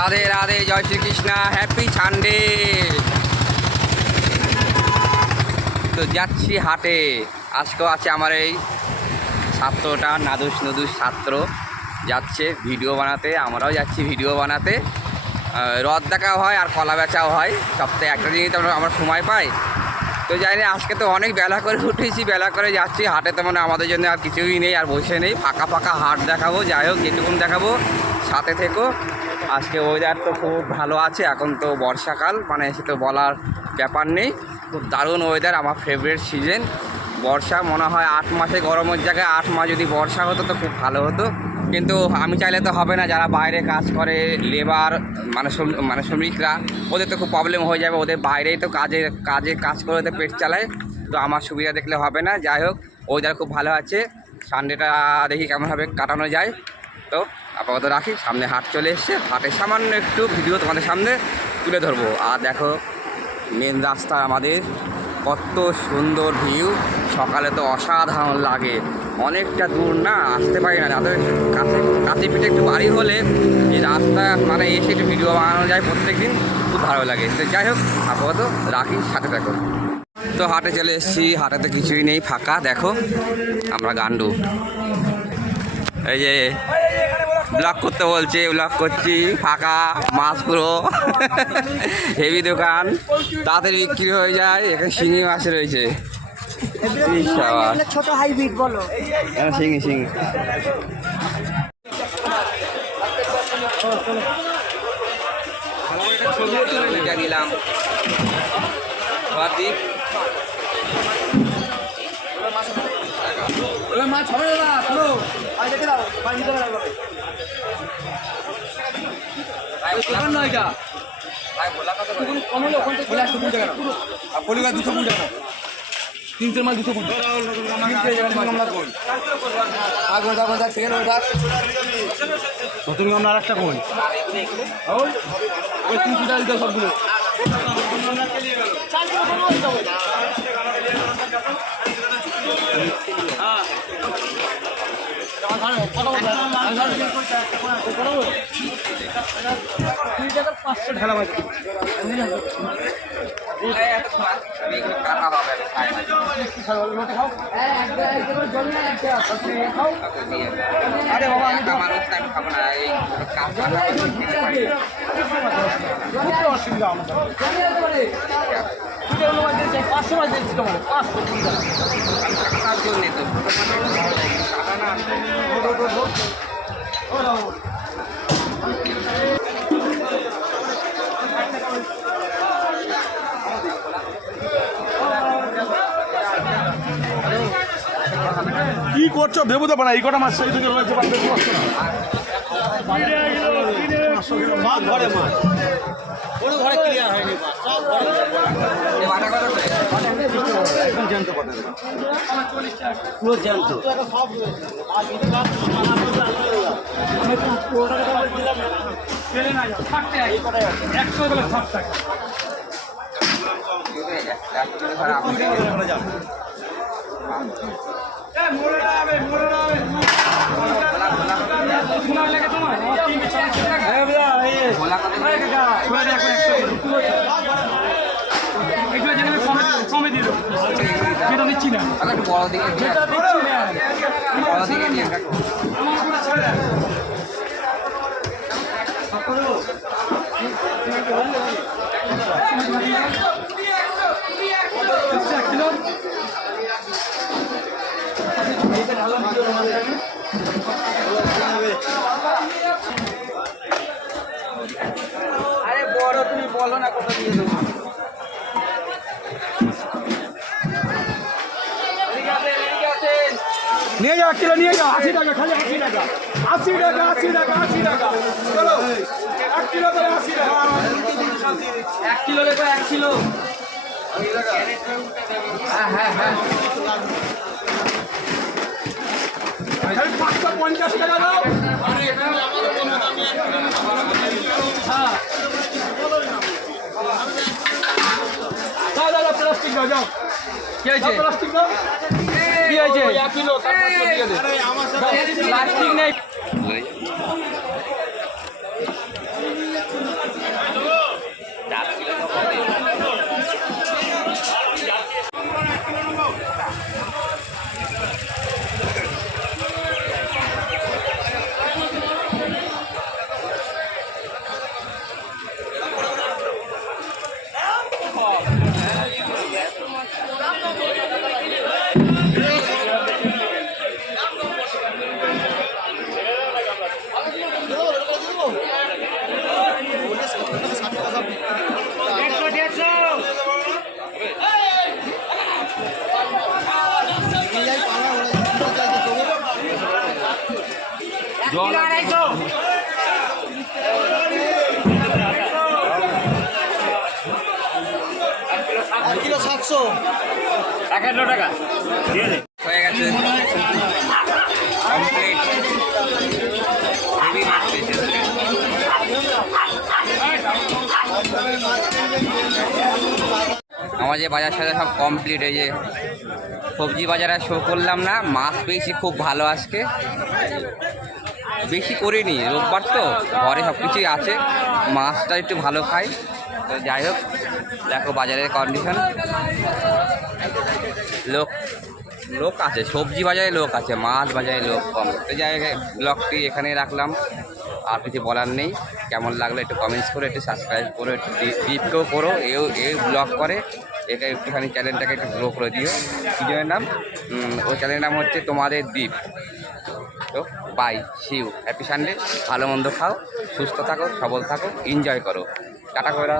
রাধে রাধে, জয় Shri Krishna happy Sunday তো যাচ্ছি হাটে। আজকেও আছে আমার এই ছাত্রটা, নাদুস নদুস ছাত্র। যাচ্ছে ভিডিও বানাতে, আমরাও যাচ্ছি ভিডিও বানাতে। রথ দেখাও হয় আর কলা বেচাও হয়। সপ্তাহে একটা দিনই তো আমরা- সময় পাই। তো জানি না, আজকে তো অনেক বেলা করে উঠেছি, বেলা করে যাচ্ছি। হাটে তো মানে আমাদের জন্য আর কিছুই নেই, আর বসে নেই। ফাঁকা ফাঁকা হাট দেখাবো, যাই হোক, যেটুকুন দেখাবো। সাথে থেকো। আজকে ওয়েদার তো খুব ভালো আছে, এখন তো বর্ষাকাল মানে সে তো বলার ব্যাপার নেই। খুব দারুণ ওয়েদার আমার ফেভারিট সিজন বর্ষা মনে হয় আট মাসে গরমের জায়গায় আট মাস যদি বর্ষা হতো তো খুব ভালো হতো। কিন্তু আমি চাইলে তো হবে না, যারা বাইরে কাজ করে লেবার মানে মানে শ্রমিকরা, ওদের তো খুব প্রবলেম হয়ে যাবে, ওদের বাইরেই তো কাজে কাজে কাজ করে ওদের পেট চালায়। তো আমার সুবিধা দেখলে হবে না, যাই হোক ওয়েদার খুব ভালো আছে। সানডেটা দেখি কেমনভাবে কাটানো যায়। তো আপাতত রাখি, সামনে হাট চলে এসছে। হাটের সামান্য একটু ভিডিও তোমাদের সামনে তুলে ধরবো। আর দেখো মেন রাস্তা আমাদের। কত সুন্দর ভিউ সকালে তো অসাধারণ লাগে। অনেকটা দূর না, আসতে পারি না। যাদের কাছে কাছে পিঠে একটু বাড়ি হলে এই রাস্তা মানে এসে একটু ভিডিও বানানো যায় প্রত্যেক দিন খুব ভালো লাগে। তো যাই হোক, আপাতত রাখি, সাথে দেখো তো হাটে চলে এসেছি। হাটে তো কিছুই নেই, ফাঁকা। দেখো, আমরা গান্ডু। এই যে ব্লগ করতে বলছে ব্লগ করছি ফাঁকা মাছ পুরো হেভি দোকান তাড়াতাড়ি বিক্রি হয়ে যায় এখানে শিঙি মাছ রয়েছে। ছোট হাইব্রিড বলো। শিঙি শিঙি। দিলাম দিক মাছ হবে না শোনো আজ দেখে দাও, পানি দিতে পারবে দোকান নয় এটা। কমলো ওখান থেকে চলে আসতে কুড়ি টাকা আর পলিবার দুশো কুড়ি টাকা। তিনশো মাল দুশো কুড়ি। নতুন গামলা আর একটা কই। তিনশো টাকা সবগুলো। পাঁচশো ঢালা বাজে। আরে বাবা আমি খাব না অসুবিধা আমার পাঁচশো দিচ্ছি তোমার পাঁচশো টাকা জন্যে তো না কি করছ? ভেবো তো না এই কটা মাছ সেই থেকে রয়েছে কষ্ট না মাছ কোনো ঘরে ক্লিয়ার হয়নি সব ঘরে জ্যান্ত এক কিলো ছাড়া আপনি ভোলা ভোলা কত করে? তাহলে একটু বড় দিকে বড় দিকে নিয়ে কাটো। আরে বড় তুমি বলো না কত দিয়ে দেবো নিয়ে যাও কিলো নিয়ে যাও আশি টাকা খালি আশি টাকা। আশি টাকা আশি টাকা আশি টাকা। চলো এক কিলো করে আশি টাকা। এক কিলো দেখো এক কিলো। হ্যাঁ হ্যাঁ হ্যাঁ। পাঁচশো পঞ্চাশ টাকা দাও। দাও দাও, প্লাস্টিক দাও যাও। প্লাস্টিক দাও। কি হয়েছে। প্লাস্টিক নেই। এক কিলো সাতশো। একান্ন টাকা। দিয়ে দে। হয়ে গেছে। কমপ্লিট হেভি মাছ পেয়েছে আমার যে বাজার সাথে সব কমপ্লিট এই যে সবজি বাজারে শো করলাম না। মাছ পেয়েছি খুব ভালো আজকে। বেশি করিনি, রোববার তো। ঘরে সব কিছুই আছে, মাছটা একটু ভালো খাই। তো যাই হোক, দেখো বাজারের কন্ডিশন লোক লোক আছে, সবজি বাজারে লোক আছে, মাছ বাজারে লোক কম। তো যাই ব্লগটি এখানে রাখলাম। আর কিছু বলার নেই। কেমন লাগল একটু কমেন্টস করো, একটু সাবস্ক্রাইব করো, একটু ডিপকেও করো, এও এই ব্লগ করে। এটা একটুখানি চ্যানেলটাকে একটু গ্রো করে দিও। ভিডিওর নাম? ওই চ্যানেলের নাম হচ্ছে তোমাদের দ্বীপ তো বাই শিউ হ্যাপি সানডে ভালো মন্দ খাও, সুস্থ থাকো, সবল থাকো এনজয় করো। টাটা করে।